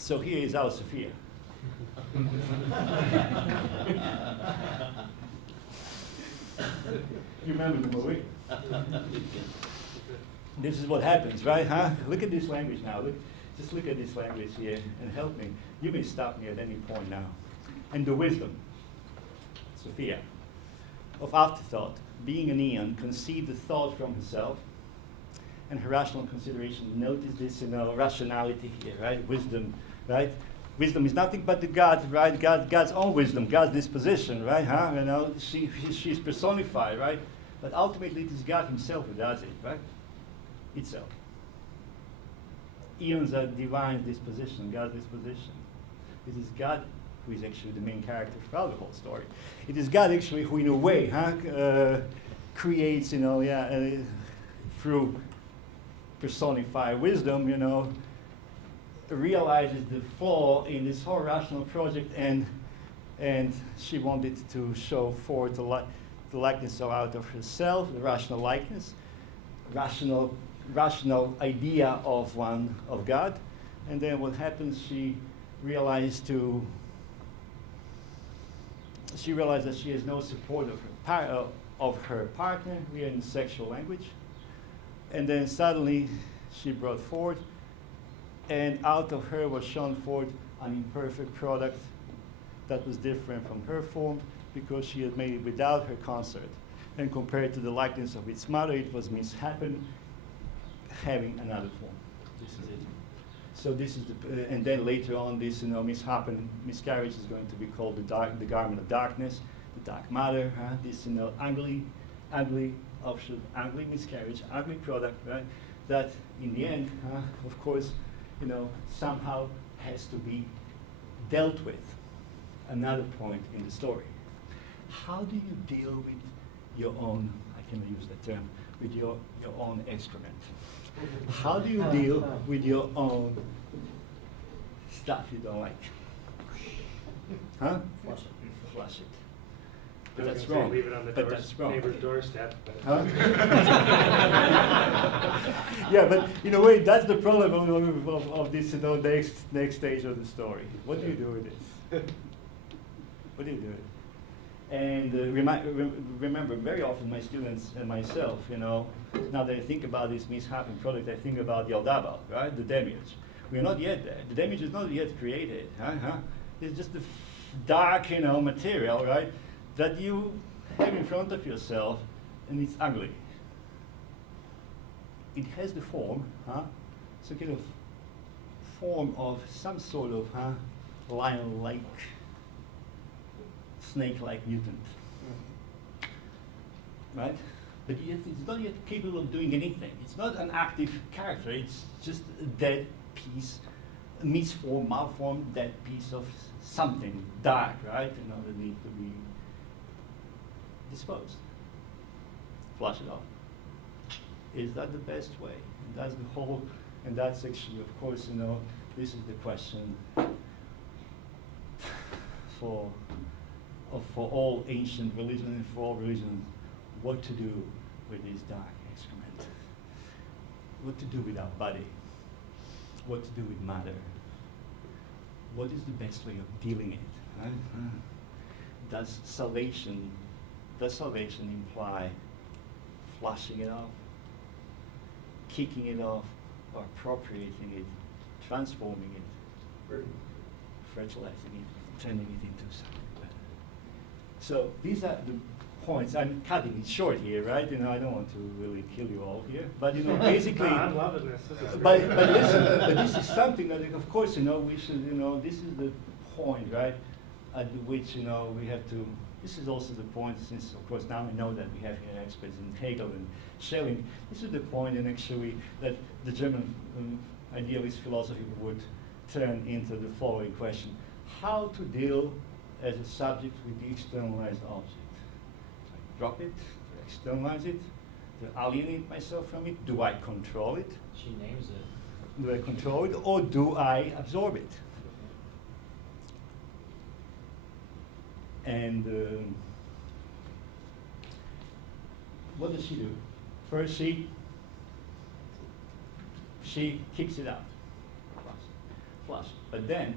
So here is our Sophia. You remember the movie? This is what happens, right? Huh? Look at this language now. Just look at this language here and help me. You may stop me at any point now. And the wisdom, Sophia, of afterthought, being an eon, conceived the thought from herself, and her rational consideration. Notice this, rationality here, right? Wisdom, right? Wisdom is nothing but the God, right? God's own wisdom, God's disposition, right? Huh? She's personified, right? But ultimately, it is God Himself who does it, right? Itself. Eons are divine disposition, God's disposition. It is God who is actually the main character throughout the whole story. It is God actually who, in a way, creates, through personified wisdom, realizes the flaw in this whole rational project, and she wanted to show forth the likeness out of herself, the rational likeness, rational idea of God. And then what happens, she realized that she has no support of her partner. We are in sexual language. And then suddenly she brought forth, and out of her was shown forth an imperfect product that was different from her form, because she had made it without her consent. And compared to the likeness of its mother, it was mishappen, having another form. This is it. So this is and then later on, this miscarriage is going to be called the garment of darkness, the dark matter. This ugly offshoot, ugly miscarriage, ugly product, right? That in the end, of course, somehow has to be dealt with. Another point in the story. How do you deal with your own, I can use that term, with your own excrement? How do you deal with your own stuff you don't like? Huh? Flush it. But that's wrong. Leave it on the neighbor's doorstep. Huh? Yeah, but in a way, that's the problem of this next stage of the story. What do you do with this? What do you do with it? And remember, very often my students and myself, now that I think about this mishappening product, I think about Yaldabal, right? The damage. We're not yet there. The damage is not yet created. It's just the dark, material, right? That you have in front of yourself, and it's ugly. It has the form, it's a kind of form of some sort of lion-like, snake-like mutant, right? But yet it's not yet capable of doing anything. It's not an active character. It's just a dead piece, a misformed, malformed, dead piece of something dark, right? That need to be disposed. Flush it off. Is that the best way? And that's the whole, and that's actually, of course, this is the question for all ancient religions and for all religions, what to do with this dark excrement. What to do with our body. What to do with matter. What is the best way of dealing it? Right? Does salvation imply flushing it off, kicking it off, or appropriating it, transforming it, fertilizing it, turning it into something better? So these are the points. I'm cutting it short here, right? I don't want to really kill you all here, but basically. No, I'm loving this. This is but listen, but this is something that, of course, we should, this is the point, right, at which we have to. This is also the point, since of course now I know that we have here experts in Hegel and Schelling. This is the point, and actually that the German idealist philosophy would turn into the following question: how to deal as a subject with the externalized object? Do I drop it? Do I externalize it? Do I alienate myself from it? Do I control it? She names it. Do I control it, or do I absorb it? And what does she do? First, she kicks it out, flash. But then,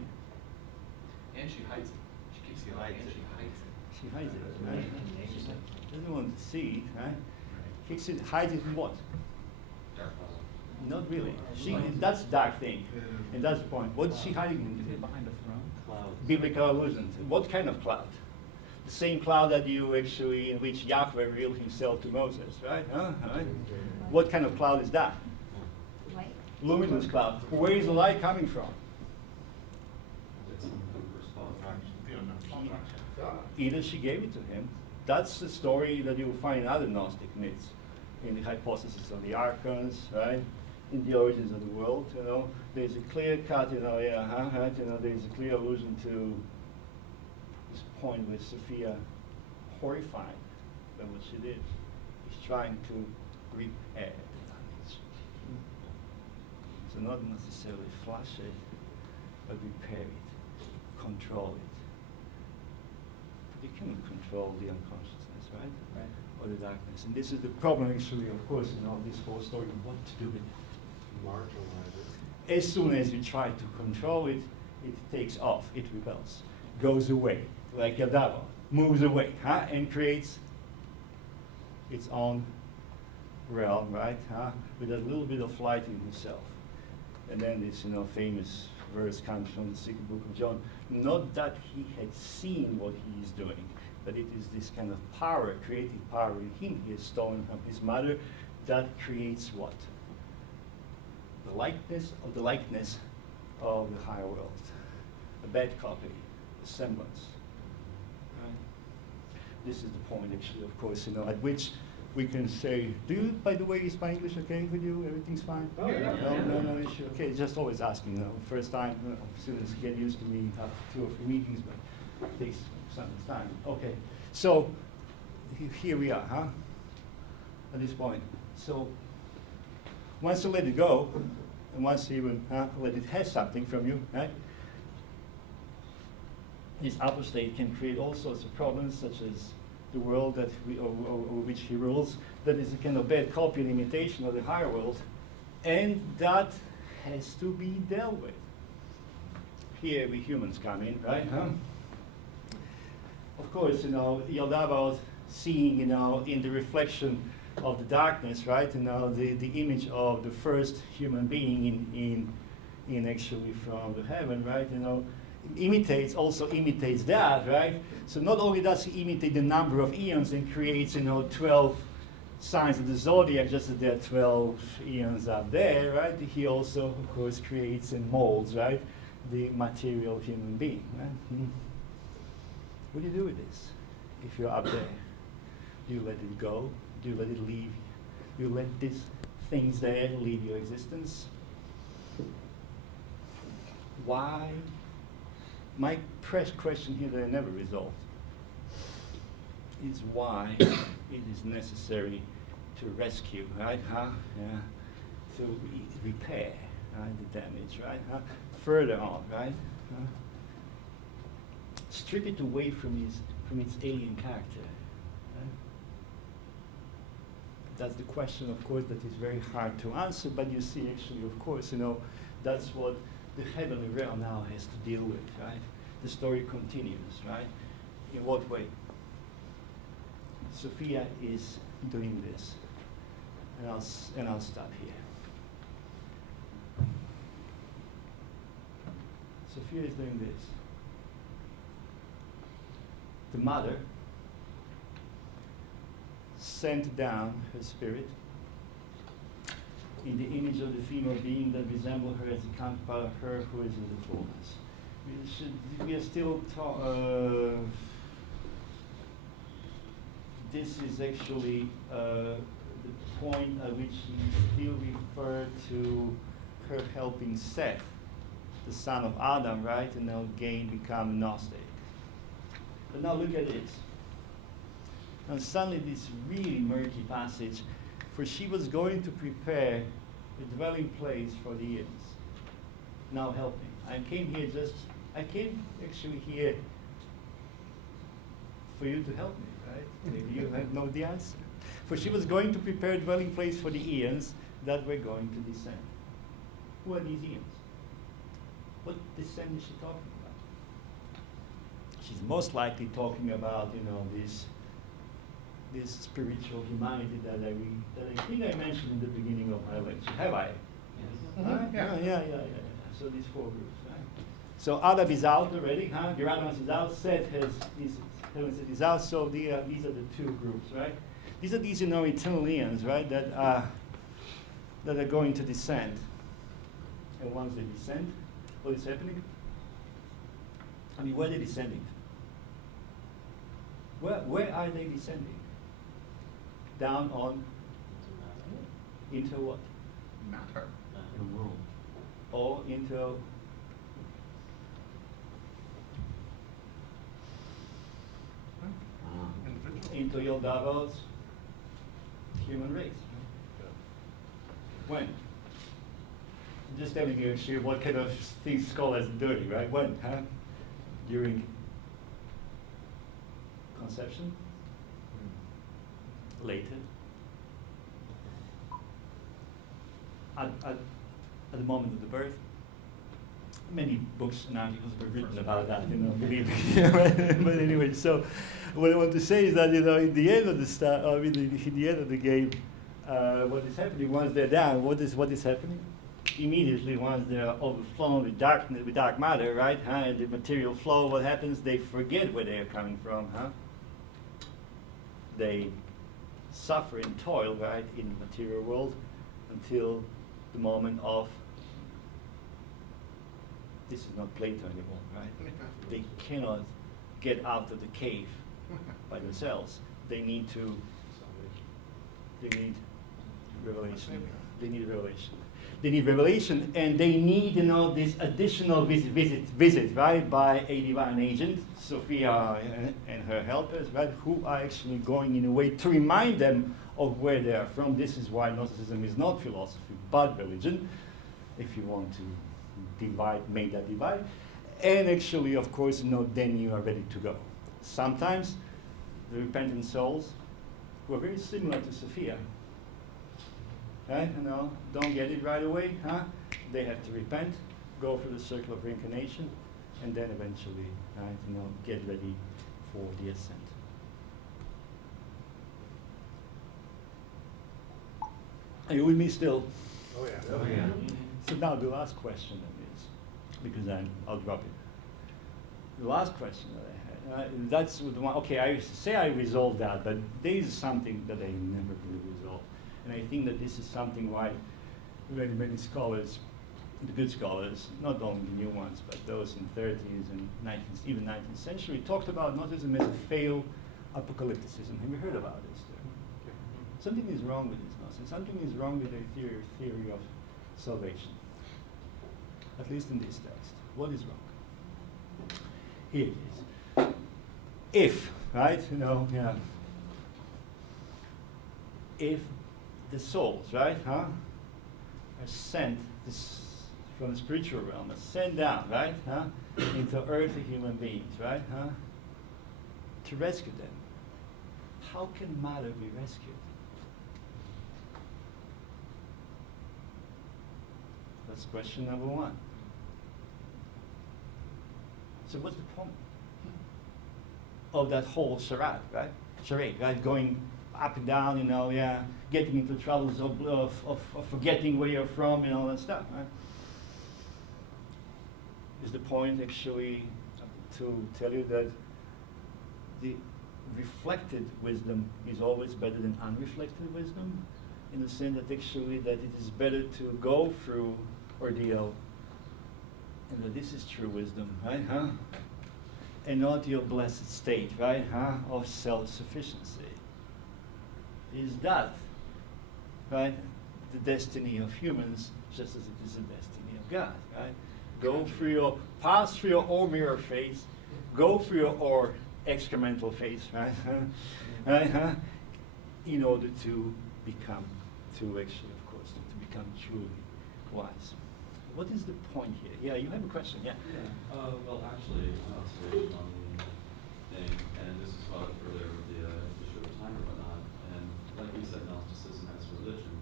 And she hides it. She keeps it and she hides it. she hides it, right? She doesn't want to see it, right? Hides it in what? Dark cloud. Not really. That's dark thing. And that's the point. What is she hiding in? Behind the throne? Clouds. Biblical allusion. What kind of cloud? The same cloud that in which Yahweh revealed himself to Moses, right? Right? What kind of cloud is that? Light? Luminous cloud. Where is the light coming from? Either she gave it to him. That's the story that you will find in other Gnostic myths, in the hypothesis of the archons, right? In the origins of the world, there's a clear cut, there's a clear allusion to this point with Sophia, horrified by what she did, is trying to repair the damage. So not necessarily flash it, but repair it, control it. You cannot control the unconsciousness, right? Or the darkness. And this is the problem, actually, of course, this whole story of what to do with it. Marginalize it. As soon as you try to control it, it takes off, it rebels, goes away, like a devil, moves away, and creates its own realm, right? With a little bit of light in himself. And then this, famous verse comes from the second book of John. Not that he had seen what he is doing, but it is this kind of power, creative power in him he has stolen from his mother, that creates what? The likeness of the higher world. A bad copy, a semblance. Right? This is the point, actually, of course, at which we can say, by the way, is my English okay with you? Everything's fine? Oh, yeah. No issue. Okay, just always asking, first time, students get used to me after 2 or 3 meetings, but it takes some time. Okay, so here we are, at this point. So once you let it go, and once you even let it have something from you, right? This apostate can create all sorts of problems, such as the world that over which he rules, that is a kind of bad copy and imitation of the higher world, and that has to be dealt with. Here we humans come in, right? Of course, you're about seeing, in the reflection of the darkness, right? The image of the first human being in actually from the heaven, right? Also imitates that, right? So not only does he imitate the number of eons and creates, 12 signs of the zodiac, just as there are 12 eons up there, right? He also, of course, creates and molds, right, the material human being, right? What do you do with this if you're up there? Do you let it go? Do you let it leave? Do you let these things there leave your existence? Why? My question here that I never resolved is why it is necessary to rescue, right? To repair the damage, right? Further on, right? Strip it away from its alien character. Right? That's the question, of course, that is very hard to answer, but you see, actually, of course, that's what the heavenly realm now has to deal with, right? The story continues, right? In what way? Sophia is doing this, and I'll stop here. Sophia is doing this. The mother sent down her spirit in the image of the female being that resembled her as a counterpart of her who is in the fullness. We are still this is actually the point at which he still referred to her helping Seth, the son of Adam, right? And now again become Gnostic. But now look at this. And suddenly this really murky passage, for she was going to prepare a dwelling place for the eons. Now help me. I came actually here for you to help me, right? Maybe you know the answer. For she was going to prepare a dwelling place for the eons that were going to descend. Who are these eons? What descent is she talking about? She's most likely talking about, you know, this spiritual humanity that I think I mentioned in the beginning of my lecture. Have I? Yes. Huh? Yeah. So these four groups, right? So Adam is out already, huh? Gerasimos is out, Seth is out, so these are the two groups, right? These are these, you know, Eternalians, right, that are going to descend. And once they descend, what is happening? I mean, where are they descending? Where are they descending? Down on into what? Matter. The world. Or into Individual. Yoldaba's human race. When? I'm just telling you actually what kind of things scholars are doing, right? When? Huh? During conception? Later? At the moment of the birth? Many books and articles were written about that, you know, believe me. But anyway, so what I want to say is that, you know, in the end of in the end of the game, what is happening once they're down? What is happening? Immediately, once they're overflown with darkness, with dark matter, right? And the material flow, what happens? They forget where they are coming from, huh? They suffer and toil, right, in the material world until the moment of. This is not Plato anymore, right? They cannot get out of the cave by themselves. They need revelation. They need revelation. They need revelation, and they need, you know, this additional visit, right, by a divine agent, Sophia and her helpers, right, who are actually going in a way to remind them of where they are from. This is why Gnosticism is not philosophy, but religion, if you want to make that divide. And actually, of course, you know, then you are ready to go. Sometimes the repentant souls who are very similar to Sophia, right? You know, don't get it right away, huh? They have to repent, go through the circle of reincarnation, and then eventually, right, you know, get ready for the ascent. Are you with me still? Oh, yeah. Oh, yeah. So now the last question then is, because I'll drop it. The last question that I had, that's the one, okay, I say I resolved that, but there is something that I never really resolved. And I think that this is something why many scholars, the good scholars, not only the new ones, but those in 30s and 19th, even 19th century, talked about Gnosticism as a failed apocalypticism. Have you heard about this? Something is wrong with this Gnosticism. Something is wrong with their theory of salvation. At least in this text. What is wrong? Here it is. If, right, you know, yeah. If the souls, right, are sent from the spiritual realm, are sent down, right, into earthly human beings, right, to rescue them, how can matter be rescued? That's question number one. So what's the point of that whole charade, right? Going up and down, you know, yeah, getting into troubles of forgetting where you're from and all that stuff, right? Is the point actually to tell you that the reflected wisdom is always better than unreflected wisdom, in the sense that actually that it is better to go through ordeal, and that this is true wisdom, right, and not your blessed state, right, of self-sufficiency. Is that, right, the destiny of humans, just as it is the destiny of God, right? Pass through your own mirror phase, go through your own excremental phase, right, in order to become, to become truly wise. What is the point here? Yeah, you have a question, yeah? Well, actually, an observation on the thing, and this is brought up earlier with the issue of time or whatnot, and like you said, Gnosticism as religion,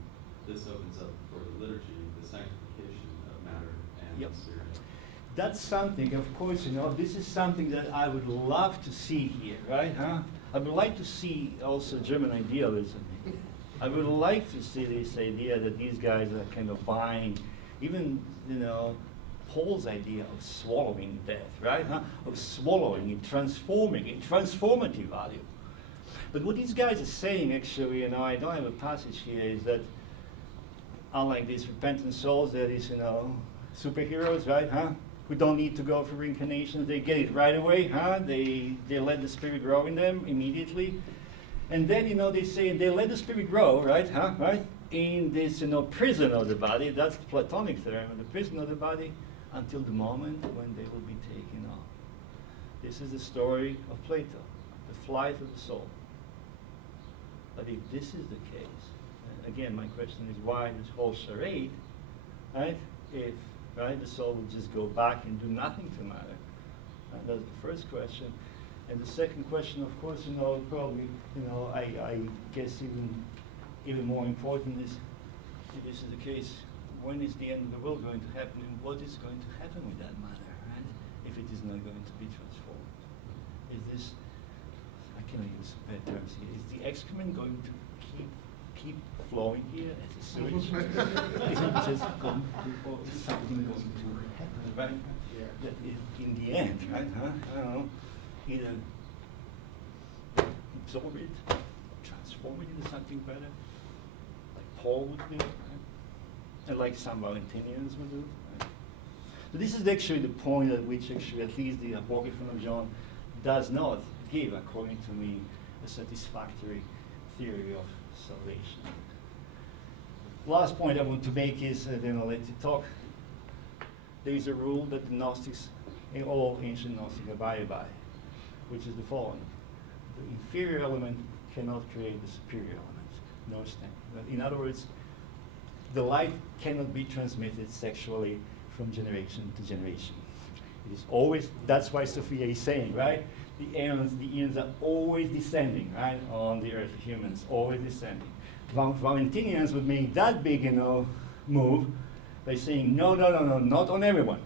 this opens up for the liturgy, the sanctification of matter and Yep. spirit. that's something, of course, this is something that I would love to see here, right? I would like to see also German idealism. I would like to see this idea that these guys are kind of buying, even, Paul's idea of swallowing death, right? Of swallowing it, transforming it, transformative value. But what these guys are saying, actually, I don't have a passage here, is that unlike these repentant souls, that is, superheroes, right? Who don't need to go for reincarnations, they get it right away, They let the spirit grow in them immediately. And then, they say they let the spirit grow, right? Right? In this, prison of the body. That's the Platonic term, the prison of the body, until the moment when they will be taken off. This is the story of Plato, the flight of the soul. But if this is the case, and again, my question is why this whole charade, right? If the soul will just go back and do nothing to matter. That's the first question. And the second question, of course, probably, I guess even more important is, if this is the case, when is the end of the world going to happen, and what is going to happen with that matter, right? If it is not going to be transformed. Is this, I cannot use bad terms here, is the excrement going to keep flowing here as a sewage? Is it just going to, or is something going to happen, right? Yeah. That in the end, right? I don't know. Either absorb it, transform it into something better, like Paul would do, right? And like some Valentinians would do. Right? So this is actually the point at which actually at least the Apocryphon of John does not give, according to me, a satisfactory theory of salvation. Last point I want to make is, then I'll let you talk. There is a rule that the Gnostics, in all ancient Gnostics, abide by, which is the following. The inferior element cannot create the superior element. No standing. In other words, the light cannot be transmitted sexually from generation to generation. It is always, that's why Sophia is saying, right? The eons are always descending, right? On the earth, humans, always descending. Valentinians would make that big, move by saying, no, not on everyone.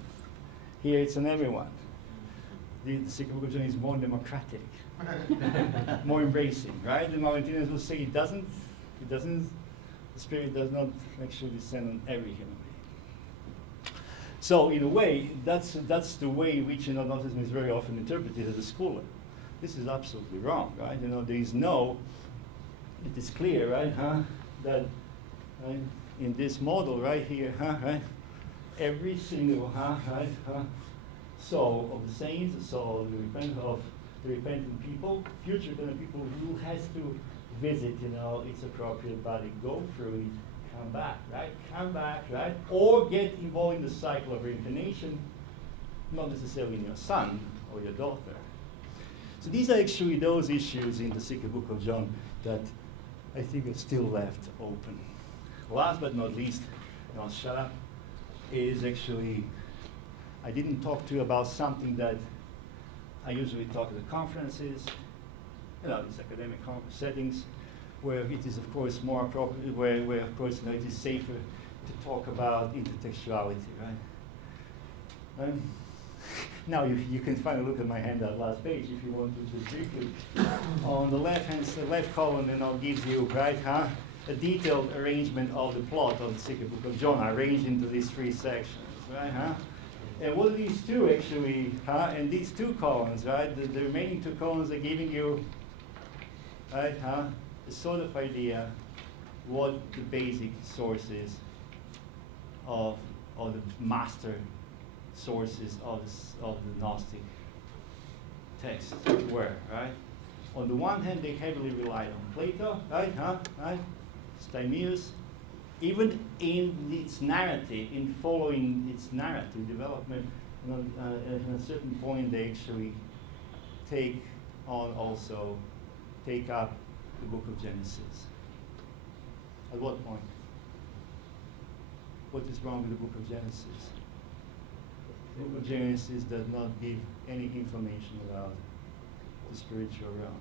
Here it's on everyone. The Secret Book of John is more democratic, more embracing, right? The Valentinians will say the Spirit does not actually descend on every human being. So in a way, that's the way in which Gnosticism is very often interpreted as a scholar. This is absolutely wrong, right? There is no, it is clear, right, that in this model right here, right, every single, soul of the saints, the soul of the repentant people, future repentant people who has to visit, its appropriate body, go through it, come back, right? Or get involved in the cycle of reincarnation, not necessarily in your son or your daughter. So these are actually those issues in the Secret Book of John that I think are still left open. Last but not least, I'll shut up, is actually, I didn't talk to you about something that I usually talk at the conferences, these academic settings, where it is, of course, more appropriate, where of course, it is safer to talk about intertextuality, right? Now, you can finally look at my handout last page if you want to just briefly. On the left column, gives you, right, a detailed arrangement of the plot of the Secret Book of John, arranged into these three sections, right, And what are these two actually, and these two columns, right, the remaining two columns are giving you, right, a sort of idea what the basic sources of the master sources of the Gnostic texts were, right? On the one hand, they heavily relied on Plato, right, right? Timaeus, even in its narrative, in following its narrative development, at a certain point they actually take up the book of Genesis. At what point? What is wrong with the book of Genesis? The book of Genesis does not give any information about the spiritual realm.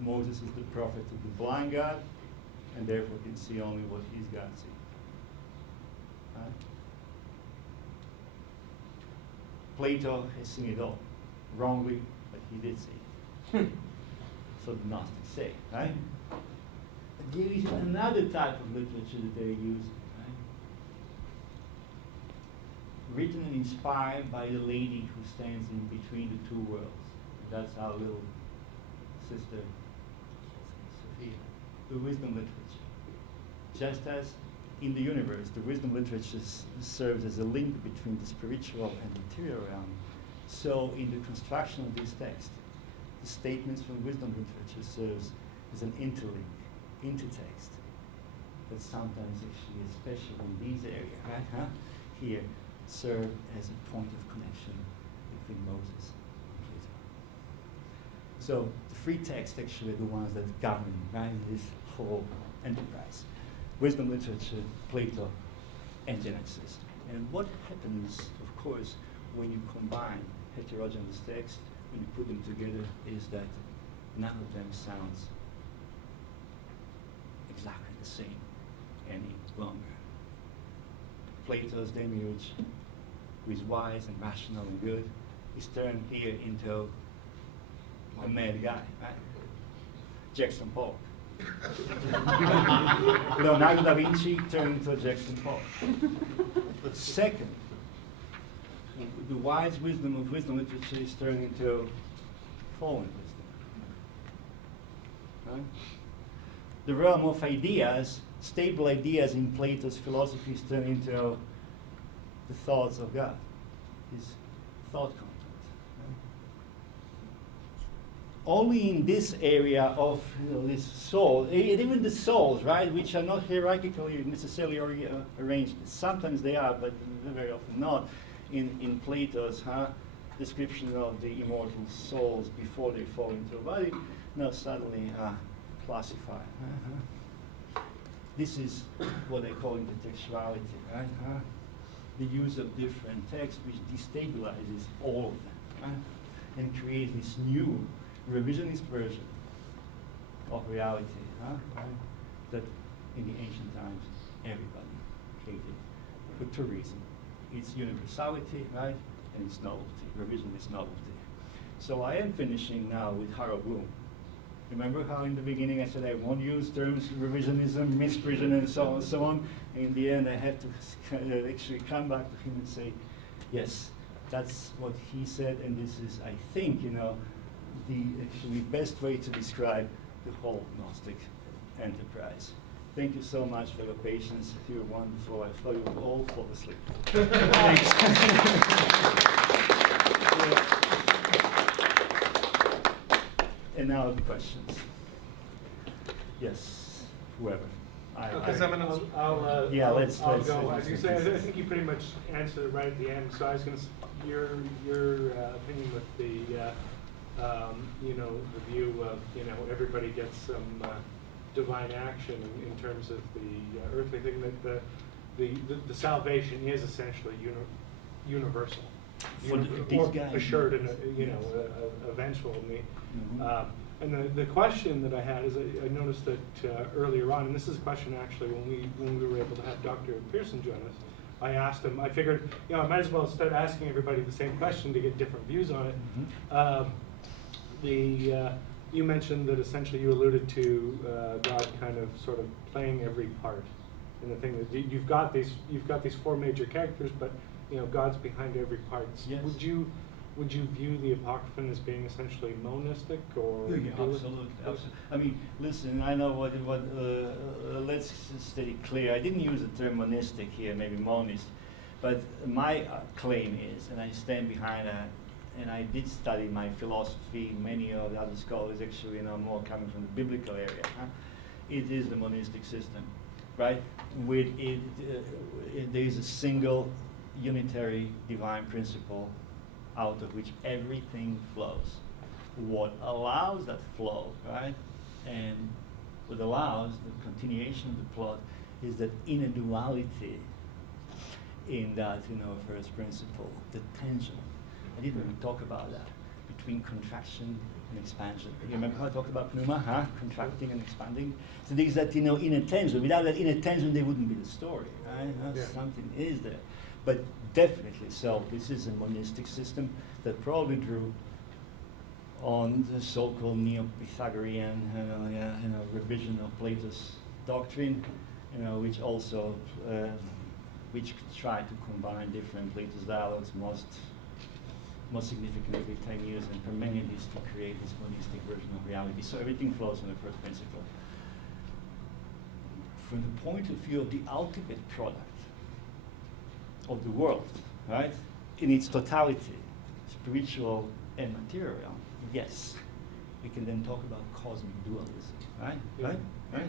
Moses is the prophet of the blind God, and therefore can see only what his God sees. Right? Plato has seen it all. Wrongly, but he did see it. So the Gnostics say, right? There is another type of literature that they use, right? Written and inspired by the lady who stands in between the two worlds. That's our little sister, Sophia. The wisdom literature. Just as in the universe, the wisdom literature serves as a link between the spiritual and material realm. So in the construction of this text, the statements from wisdom literature serves as an interlink, intertext, that sometimes actually, especially in these areas, right, here, serve as a point of connection between Moses and Plato. So the free texts actually are the ones that govern, right, this whole enterprise. Wisdom literature, Plato, and Genesis. And what happens, of course, when you combine heterogeneous texts, when you put them together, is that none of them sounds exactly the same any longer. Plato's demiurge, who is wise and rational and good, is turned here into a mad guy, right? Jackson Pollock. Leonardo da Vinci turned into Jackson Pollock. But second, the wise wisdom of wisdom literature is turned into fallen wisdom. Right? The realm of ideas, stable ideas in Plato's philosophy is turned into the thoughts of God, his thought content. Only in this area of this soul, and even the souls, right, which are not hierarchically necessarily arranged. Sometimes they are, but very often not. In Plato's description of the immortal souls before they fall into a body, now suddenly classified. This is what they call intersectionality, right? The use of different texts which destabilizes all of them, right? And creates this new revisionist version of reality, that in the ancient times everybody hated for two reasons. Its universality, right, and its novelty, revisionist novelty. So I am finishing now with Harold Bloom. Remember how in the beginning I said I won't use terms revisionism, misprision, and so on and so on. In the end I had to actually come back to him and say, yes, that's what he said, and this is, I think, the actually best way to describe the whole Gnostic enterprise. Thank you so much for your patience. You were wonderful. I thought you would all fall asleep. Thanks. And now the questions. Yes, whoever. Because I'll let's go. As you say, I think you pretty much answered it right at the end. So I was going to your opinion with the the view of everybody gets some divine action in terms of the earthly thing, that the salvation is essentially universal, For these guys, assured and eventual. And the question that I had is I noticed that earlier on, and this is a question actually when we were able to have Dr. Pearson join us, I asked him, I figured, I might as well start asking everybody the same question to get different views on it. You mentioned that essentially you alluded to God kind of sort of playing every part in the thing that you've got these four major characters, but God's behind every part. Yes. Would you view the Apocryphon as being essentially monistic or? Yeah, absolutely. I mean, listen, I know what let's stay clear. I didn't use the term monistic here, maybe monist, but my claim is, and I stand behind that, and I did study my philosophy, many of the other scholars actually more coming from the biblical area. It is the monistic system, right? With it, there is a single unitary divine principle out of which everything flows. What allows that flow, right? And what allows the continuation of the plot is that inner duality in that, first principle, the tension. I didn't really talk about that, between contraction and expansion. You remember how I talked about pneuma, contracting and expanding? So there's that, inner tension. Without that inner tension, there wouldn't be the story, right? Yeah. Something is there. But definitely. So this is a monistic system that probably drew on the so-called Neo-Pythagorean, revision of Plato's doctrine, which also, which tried to combine different Plato's dialogues, most significantly 10 years and Parmenides to create this monistic version of reality. So everything flows from the first principle. From the point of view of the ultimate product of the world, right, in its totality, spiritual and material, yes, we can then talk about cosmic dualism, right? Yeah. Right?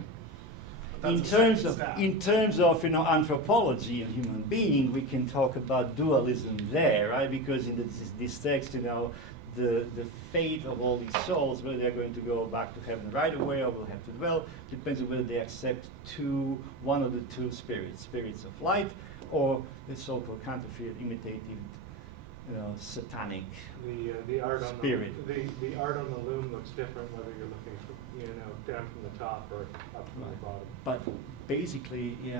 But In that's the terms second of step. anthropology and human being, we can talk about dualism there, right? Because in this text, the fate of all these souls, whether they're going to go back to heaven right away or will have to dwell, depends on whether they accept one of the two spirits of light, or the so-called counterfeit, imitative, satanic The art on spirit. the art on the loom looks different whether you're looking from, down from the top or up from the bottom. But basically, it is a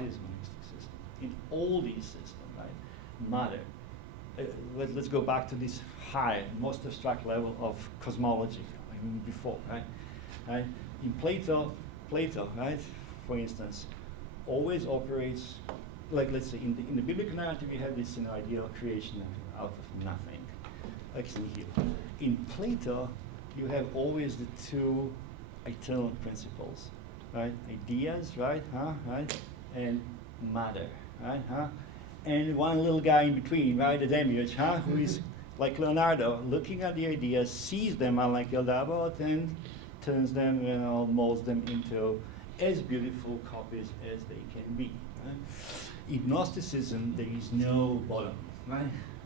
monistic system. In all these systems, right, matter. Let's go back to this high, most abstract level of cosmology, before, right? In Plato, right, for instance, always operates, like let's say in the biblical narrative, we have this idea of creation out of nothing. Actually here. In Plato, you have always the two eternal principles, right? Ideas, right, and matter, right, and one little guy in between, right, the demiurge, who is like Leonardo, looking at the ideas, sees them unlike Eldabot, and turns them, molds them into as beautiful copies as they can be. Right? In Gnosticism, there is no bottom,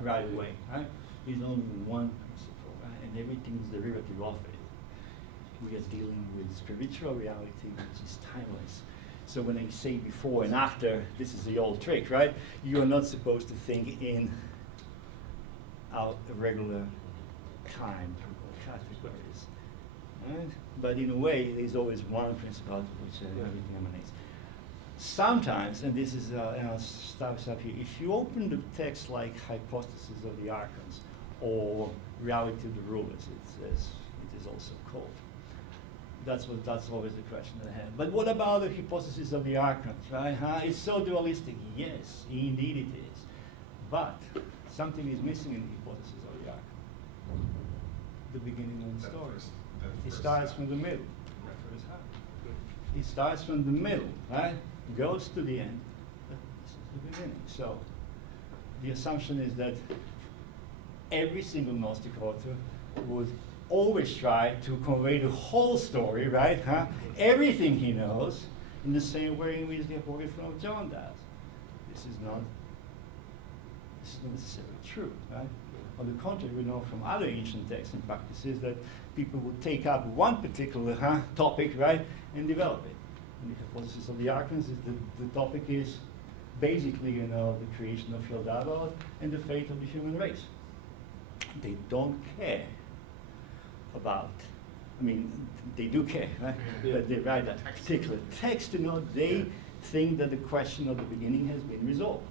right away, right? There's only one principle, right? And everything is derivative of it. We are dealing with spiritual reality, which is timeless. So when I say before and after, this is the old trick, right? You are not supposed to think in our regular time categories, right? But in a way, there's always one principle out of which everything emanates. Sometimes, and this is stuff here, if you open the text like Hypostasis of the Archons or Reality of the Rulers, it is also called. That's always the question that I have. But what about the hypostasis of the archons, right? It's so dualistic. Yes, indeed it is. But something is missing in the hypothesis of the archon. The beginning of the story. It starts from the middle. It starts from the middle, right? Goes to the end. But this is the beginning. So the assumption is that every single Gnostic author would always try to convey the whole story, right? Everything he knows in the same way in which the Apocryphon of John does. This is not necessarily true, right? On the contrary, we know from other ancient texts and practices that people would take up one particular topic, right, and develop it. And the hypothesis of the archons is the topic is basically, the creation of Eldabot and the fate of the human race. They don't care about, they do care, right? Yeah. But they write that particular text, they think that the question of the beginning has been resolved.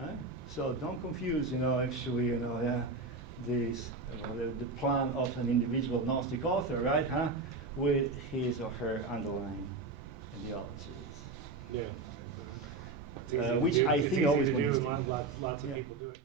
Right? So don't confuse, actually, this, the plan of an individual Gnostic author, right, with his or her underlying ideologies. Yeah. Which I think it's easy always to do, monistic. and lots of Yeah. people do it.